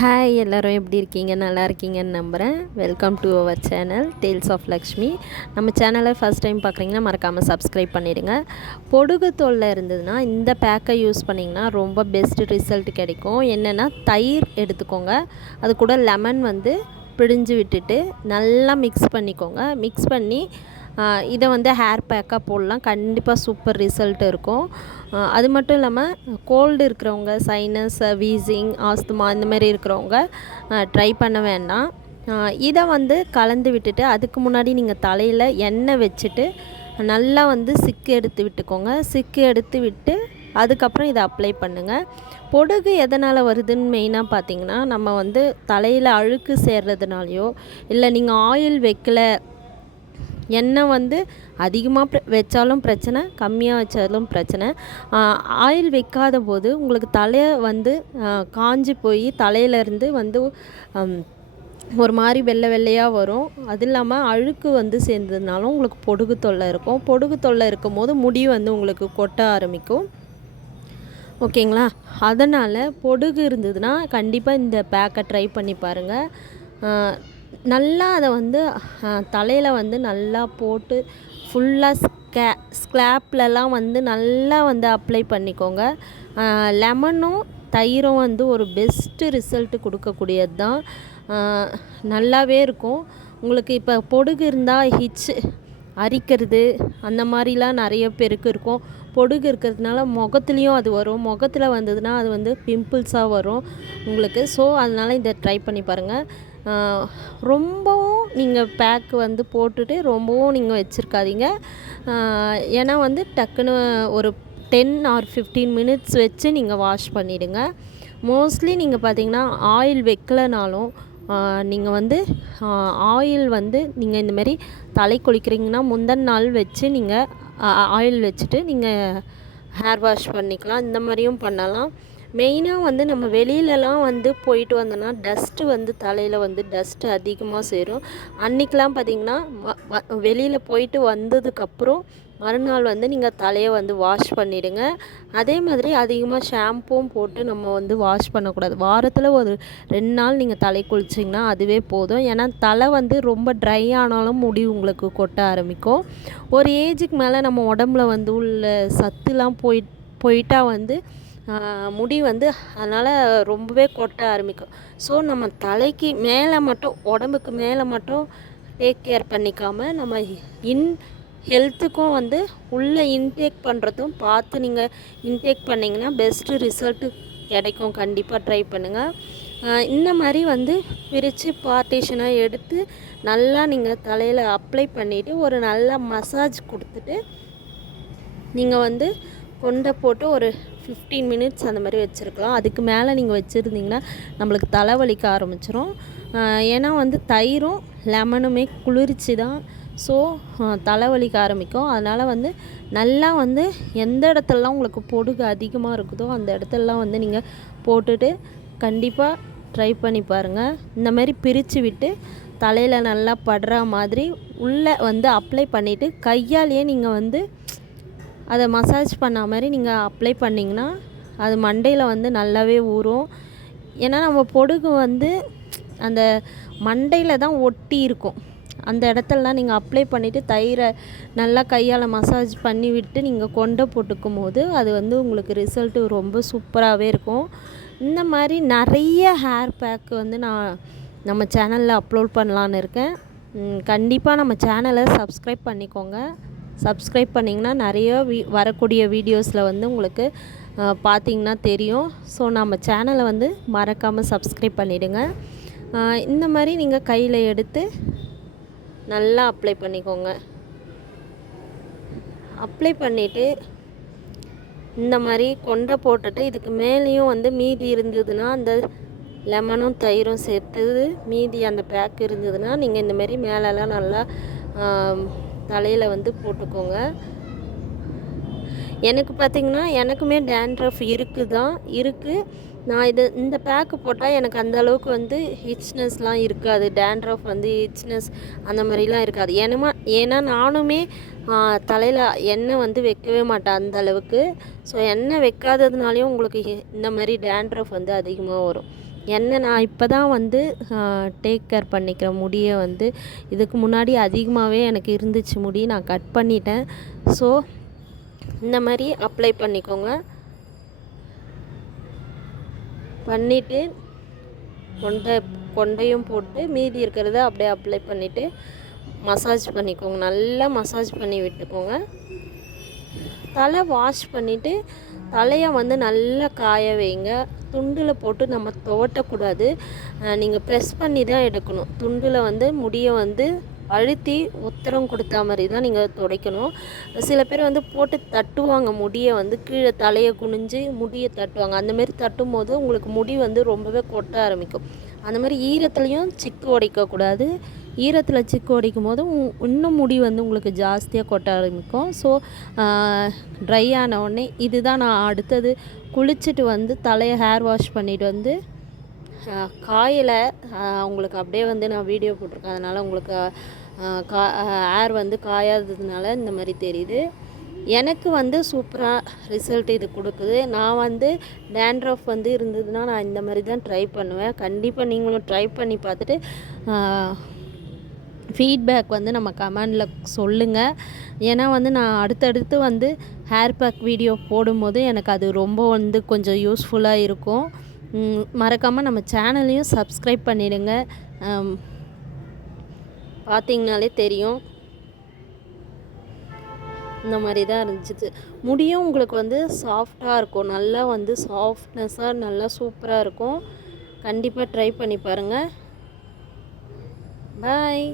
Hi எல்லோரும் எப்படி இருக்கீங்க? நல்லா இருக்கீங்கன்னு நம்புகிறேன். Welcome to our channel tales of Lakshmi. நம்ம சேனலை ஃபஸ்ட் டைம் பார்க்குறீங்கன்னா மறக்காமல் சப்ஸ்கிரைப் பண்ணிவிடுங்க. பொடுகு தொல்லை இருந்ததுன்னா இந்த பேக்கை யூஸ் பண்ணிங்கன்னா ரொம்ப பெஸ்ட்டு ரிசல்ட் கிடைக்கும். என்னென்னா தயிர் எடுத்துக்கோங்க, அது கூட லெமன் வந்து பிழிஞ்சு விட்டுட்டு நல்லா மிக்ஸ் பண்ணிக்கோங்க. மிக்ஸ் பண்ணி இதை வந்து ஹேர் பேக்காக போடலாம். கண்டிப்பாக சூப்பர் ரிசல்ட் இருக்கும். அது மட்டும் இல்லாமல் கோல்டு இருக்கிறவங்க, சைனஸ், வீசிங், ஆஸ்துமா இந்த மாதிரி இருக்கிறவங்க ட்ரை பண்ண வேண்டாம். இதை வந்து கலந்து விட்டுட்டு அதுக்கு முன்னாடி நீங்கள் தலையில் எண்ணெய் வச்சுட்டு நல்லா வந்து சிக்கு எடுத்து விட்டுக்கோங்க. சிக்கு எடுத்து விட்டு அதுக்கப்புறம் இதை அப்ளை பண்ணுங்கள். பொடுகு எதனால் வருதுன்னு மெயினாக பார்த்தீங்கன்னா, நம்ம வந்து தலையில் அழுக்கு சேர்றதுனாலையோ இல்லை நீங்கள் ஆயில் வைக்கல, எண்ணெய் வந்து அதிகமாக வச்சாலும் பிரச்சனை, கம்மியாக வச்சாலும் பிரச்சனை. ஆயில் வைக்காத போது உங்களுக்கு தலையை வந்து காஞ்சி போய் தலையிலேருந்து வந்து ஒரு மாதிரி வெள்ளை வெள்ளையாக வரும். அது இல்லாமல் அழுக்கு வந்து சேர்ந்ததுனாலும் உங்களுக்கு பொடுகு தொல்லை இருக்கும். பொடுகு தொல்லை இருக்கும் போது முடி வந்து உங்களுக்கு கொட்ட ஆரம்பிக்கும். ஓகேங்களா? அதனால் பொடுகு இருந்ததுன்னா கண்டிப்பாக இந்த பேக்கை ட்ரை பண்ணி பாருங்கள். நல்லா அதை வந்து தலையில் வந்து நல்லா போட்டு ஃபுல்லாக ஸ்க்ளாப்லலாம் வந்து நல்லா வந்து அப்ளை பண்ணிக்கோங்க. லெமனும் தயிரும் வந்து ஒரு பெஸ்ட்டு ரிசல்ட்டு கொடுக்கக்கூடியது தான். நல்லாவே இருக்கும் உங்களுக்கு. இப்போ பொடுகு இருந்தால் அரிக்கிறது அந்த மாதிரிலாம் நிறைய பேருக்கு இருக்கும். பொடுகு இருக்கிறதுனால முகத்துலேயும் அது வரும். முகத்தில் வந்ததுன்னா அது வந்து பிம்பிள்ஸாக வரும் உங்களுக்கு. ஸோ அதனால் இதை ட்ரை பண்ணி பாருங்கள். ரொம்பவும் நீங்கள் பேக் வந்து போட்டுட்டு ரொம்பவும் நீங்கள் வச்சுருக்காதீங்க. ஏன்னா வந்து டக்குன்னு ஒரு 10 ஆர் 15 மினிட்ஸ் வச்சு நீங்கள் வாஷ் பண்ணிவிடுங்க. மோஸ்ட்லி நீங்கள் பார்த்தீங்கன்னா ஆயில் வைக்கலனாலும் நீங்கள் வந்து ஆயில் வந்து நீங்கள் இந்தமாரி தலை குளிக்கிறீங்கன்னா முந்தின நாள் வச்சு நீங்கள் ஆயில் வச்சுட்டு நீங்கள் ஹேர் வாஷ் பண்ணிக்கலாம். இந்த மாதிரியும் பண்ணலாம். மெயினாக வந்து நம்ம வெளியிலலாம் வந்து போயிட்டு வந்தோன்னா டஸ்ட்டு வந்து தலையில் வந்து டஸ்ட்டு அதிகமாக சேரும். அன்றைக்கெலாம் பார்த்திங்கன்னா வெளியில் போயிட்டு வந்ததுக்கப்புறம் மறுநாள் வந்து நீங்கள் தலையை வந்து வாஷ் பண்ணிவிடுங்க. அதே மாதிரி அதிகமாக ஷாம்பும் போட்டு நம்ம வந்து வாஷ் பண்ணக்கூடாது. வாரத்தில் ஒரு 2 நாள் நீங்கள் தலை குளிச்சிங்கன்னா அதுவே போதும். ஏன்னா தலை வந்து ரொம்ப ட்ரை ஆனாலும் முடி உங்களுக்கு கொட்ட ஆரம்பிக்கும். ஒரு ஏஜுக்கு மேலே நம்ம உடம்புல வந்து உள்ள சத்துலாம் போயிட்டா வந்து முடி வந்து அதனால் ரொம்பவே கொட்ட ஆரம்பிக்கும். ஸோ நம்ம தலைக்கு மேலே மட்டும், உடம்புக்கு மேலே மட்டும் டேக் கேர் பண்ணிக்காமல் நம்ம ஹெல்த்துக்கும் வந்து உள்ளே இன்டேக் பண்ணுறதும் பார்த்து நீங்கள் இன்டேக் பண்ணிங்கன்னா பெஸ்ட்டு ரிசல்ட்டு கிடைக்கும். கண்டிப்பாக ட்ரை பண்ணுங்கள். இந்த மாதிரி வந்து பிரித்து பார்ட்டிஷனாக எடுத்து நல்லா நீங்கள் தலையில் அப்ளை பண்ணிவிட்டு ஒரு நல்ல மசாஜ் கொடுத்துட்டு நீங்கள் வந்து கொண்டை போட்டு ஒரு 15 மினிட்ஸ் அந்த மாதிரி வச்சுருக்கலாம். அதுக்கு மேலே நீங்கள் வச்சுருந்தீங்கன்னா நம்மளுக்கு தலைவலிக்க ஆரம்பிச்சிடும். ஏன்னா வந்து தயிரும் லெமனுமே குளிர்ச்சி தான். ஸோ தலைவலிக்க ஆரம்பிக்கும். அதனால் வந்து நல்லா வந்து எந்த இடத்துலலாம் உங்களுக்கு பொடுகு அதிகமாக இருக்குதோ அந்த இடத்துலலாம் வந்து நீங்கள் போட்டுட்டு கண்டிப்பாக ட்ரை பண்ணி பாருங்கள். இந்த மாதிரி பிரித்து விட்டு தலையில் நல்லா படுற மாதிரி உள்ளே வந்து அப்ளை பண்ணிவிட்டு கையாலேயே நீங்கள் வந்து அதை மசாஜ் பண்ண மாதிரி நீங்கள் அப்ளை பண்ணிங்கன்னா அது மண்டையில் வந்து நல்லாவே ஊறும். ஏன்னா நம்ம பொடுகு வந்து அந்த மண்டையில் தான் ஒட்டி இருக்கும். அந்த இடத்துலலாம் நீங்கள் அப்ளை பண்ணிவிட்டு தயிரை நல்லா கையால் மசாஜ் பண்ணி விட்டு நீங்கள் கொண்டை போட்டுக்கும் போது அது வந்து உங்களுக்கு ரிசல்ட்டு ரொம்ப சூப்பராகவே இருக்கும். இந்த மாதிரி நிறைய ஹேர் பேக்கு வந்து நான் நம்ம சேனலில் அப்லோட் பண்ணலான்னு இருக்கேன். கண்டிப்பாக நம்ம சேனலை சப்ஸ்கிரைப் பண்ணிக்கோங்க. சப்ஸ்கிரைப் பண்ணிங்கன்னா நிறைய வரக்கூடிய வீடியோஸில் வந்து உங்களுக்கு பார்த்திங்கன்னா தெரியும். ஸோ நம்ம சேனலை வந்து மறக்காமல் சப்ஸ்கிரைப் பண்ணிவிடுங்க. இந்த மாதிரி நீங்கள் கையில் எடுத்து நல்லா அப்ளை பண்ணிக்கோங்க. அப்ளை பண்ணிவிட்டு இந்த மாதிரி கொண்டை போட்டுட்டு இதுக்கு மேலேயும் வந்து மீதி இருந்ததுன்னா அந்த லெமனும் தயிரும் சேர்த்து மீதி அந்த பேக் இருந்ததுன்னா நீங்கள் இந்தமாரி மேலெல்லாம் நல்லா தலையில் வந்து போட்டுக்கோங்க. எனக்கு பார்த்திங்கன்னா எனக்குமே டேண்ட்ரஃப் இருக்குது. நான் இந்த பேக்கு போட்டால் எனக்கு அந்த அளவுக்கு வந்து ஹிச்னஸ்லாம் இருக்காது. டேண்ட்ரஃப் வந்து ஹிச்னஸ் அந்த மாதிரிலாம் இருக்காது. ஏன்னா நானுமே தலையில் எண்ணெய் வந்து வைக்கவே மாட்டேன் அந்த அளவுக்கு. ஸோ எண்ணெய் வைக்காததுனாலையும் உங்களுக்கு இந்த மாதிரி டேண்ட்ரஃப் வந்து அதிகமாக வரும். என்ன நான் இப்போ தான் வந்து டேக் கேர் பண்ணிக்கிறேன் முடியை வந்து. இதுக்கு முன்னாடி அதிகமாகவே எனக்கு இருந்துச்சு முடி, நான் கட் பண்ணிட்டேன். ஸோ இந்த மாதிரி அப்ளை பண்ணிக்கோங்க. பண்ணிவிட்டு கொண்டையும் போட்டு மீதி இருக்கிறத அப்படியே அப்ளை பண்ணிவிட்டு மசாஜ் பண்ணிக்கோங்க. நல்லா மசாஜ் பண்ணி விட்டுக்கோங்க. தலை வாஷ் பண்ணிவிட்டு தலையை வந்து நல்லா காய வைங்க. துண்டில் போட்டு நம்ம துவட்டக்கூடாது, நீங்கள் ப்ரெஸ் பண்ணி தான் எடுக்கணும். துண்டில் வந்து முடியை வந்து அழுத்தி உத்தரம் கொடுத்தா மாதிரி தான் நீங்கள் துடைக்கணும். சில பேர் வந்து போட்டு தட்டுவாங்க முடியை வந்து, கீழே தலையை குனிஞ்சு முடியை தட்டுவாங்க. அந்தமாரி தட்டும் போது உங்களுக்கு முடி வந்து ரொம்பவே கொட்ட ஆரம்பிக்கும். அந்த மாதிரி ஈரத்துலேயும் சிக்கு உடைக்கக்கூடாது. ஈரத்தில் சிக்கு உடைக்கும் போது இன்னும் முடி வந்து உங்களுக்கு ஜாஸ்தியாக கொட்ட ஆரம்பிக்கும். ஸோ ட்ரை ஆன உடனே இதுதான் நான் அடுத்தது குளிச்சுட்டு வந்து தலையை ஹேர் வாஷ் பண்ணிவிட்டு வந்து காயில் உங்களுக்கு அப்படியே வந்து நான் வீடியோ போட்டிருக்கேன். அதனால் உங்களுக்கு ஹேர் வந்து காயாததுனால இந்த மாதிரி தெரியுது. எனக்கு வந்து சூப்பராக ரிசல்ட் இது கொடுக்குது. நான் வந்து டேண்ட்ரஃப் வந்து இருந்ததுன்னா நான் இந்த மாதிரி தான் ட்ரை பண்ணுவேன். கண்டிப்பாக நீங்களும் ட்ரை பண்ணி பார்த்துட்டு ஃபீட்பேக் வந்து நம்ம கமெண்டில் சொல்லுங்கள். ஏன்னா வந்து நான் அடுத்தடுத்து வந்து ஹேர் பேக் வீடியோ போடும்போது எனக்கு அது ரொம்ப வந்து கொஞ்சம் யூஸ்ஃபுல்லாக இருக்கும். மறக்காமல் நம்ம சேனலையும் சப்ஸ்கிரைப் பண்ணிடுங்க. பார்த்திங்கனாலே தெரியும், இந்த மாதிரி தான் இருந்துச்சு. முடியும் உங்களுக்கு வந்து சாஃப்டாக இருக்கும், நல்லா வந்து சாஃப்ட்னஸாக நல்லா சூப்பராக இருக்கும். கண்டிப்பாக ட்ரை பண்ணி பாருங்கள். பாய்.